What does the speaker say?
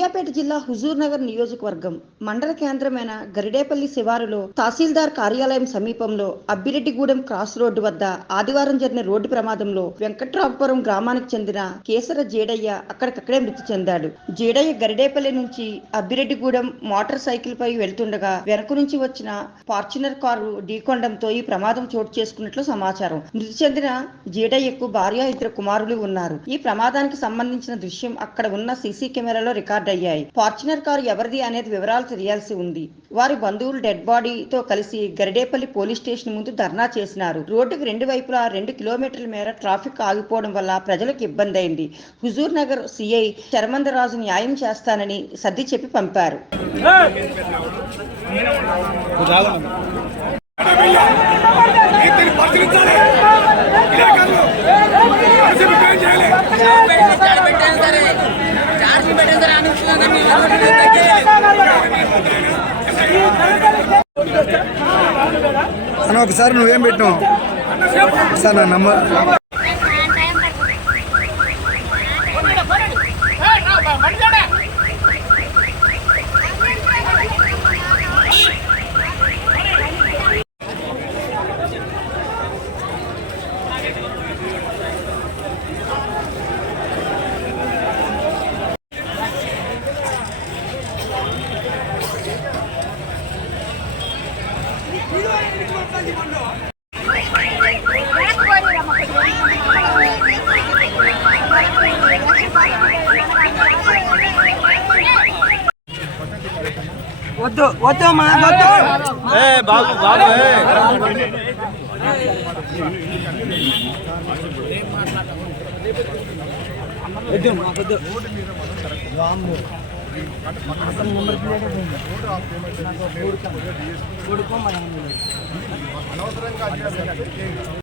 సూర్యాపేట జిల్లా హుజూర్నగర్ నియోజకవర్గం మండల కేంద్రమైన గరిడేపల్లి శివారులో తహసీల్దార్ కార్యాలయం సమీపంలో అబ్బిరెడ్డిగూడెం క్రాస్ రోడ్డు వద్ద ఆదివారం జరిగిన రోడ్డు ప్రమాదంలో వెంకట్రావుపురం గ్రామానికి చెందిన కేసర జేడయ్య అక్కడికక్కడే మృతి చెందాడు. జేడయ్య గరిడేపల్లి నుంచి అబ్బిరెడ్డిగూడెం మోటార్ సైకిల్ పై వెళ్తుండగా వెనక నుంచి వచ్చిన ఫార్చునర్ కారు ఢీకొనడంతో ఈ ప్రమాదం చోటు చేసుకున్నట్లు సమాచారం. మృతి చెందిన జేడయ్యకు భార్య, ఇద్దరు కుమారులు ఉన్నారు. ఈ ప్రమాదానికి సంబంధించిన దృశ్యం అక్కడ ఉన్న సీసీ కెమెరాలో రికార్డ్ అయ్యాయి. ఫార్చునర్ కారు ఎవరిది అనేది వివరాలు తెలియాల్సి ఉంది. వారి బంధువులు డెడ్ బాడీతో కలిసి గరిడేపల్లి పోలీస్ స్టేషన్ ముందు ధర్నా చేసినారు. రోడ్డుకు రెండు వైపులా 2 కిలోమీటర్ల మేర ట్రాఫిక్ ఆగిపోవడం వల్ల ప్రజలకు ఇబ్బంది అయింది. హుజూర్ నగర్ సిఐ శర్మందరాజు న్యాయం చేస్తానని సర్ది చెప్పి పంపారు. అన్న ఒకసారి నువ్వేం పెట్టినావు సార్ నా నంబర్ వద్దు వద్దు మా వద్దు బాబు బాబు అనవసరంగా